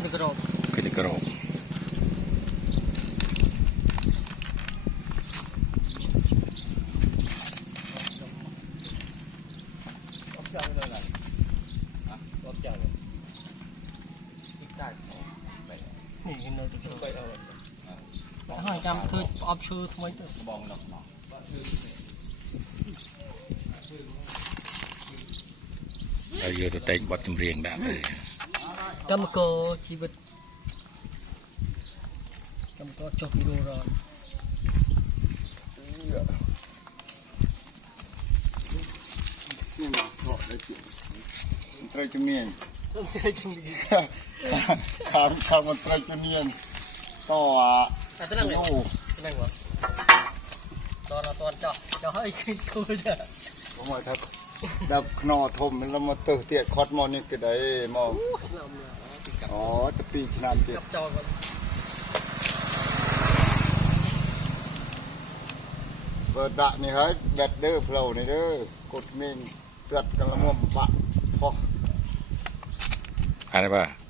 ยจะกระโดด คือจะกระโดดนี่กินเลยจะกระโดดให้จำเธอออฟชูทำไมตัว เราอยู่ตัวเต็งบดจำเรียงได้เลย กำโกชีวิตกำโกจบวิดีโอรอไตรจุเนียน ต้องใจจริงดี ข้ามมันไตรจุเนียนต่อแต่ตั้งเลยนั่งวะตอนเจาะให้ขึ้นตัวจะ ผมว่าถ้าดับขนอทมแล้วมาเติร์เตียคอดมอนี่ก็ได้มองอ๋อตะปีชนามเจ็ด กับจอกัน เปิดดะนี่เฮ้ยแบตเด้อเพลานี่เด้อกดเมงเตือดกันละม่วมปะพอ อะไรป่ะ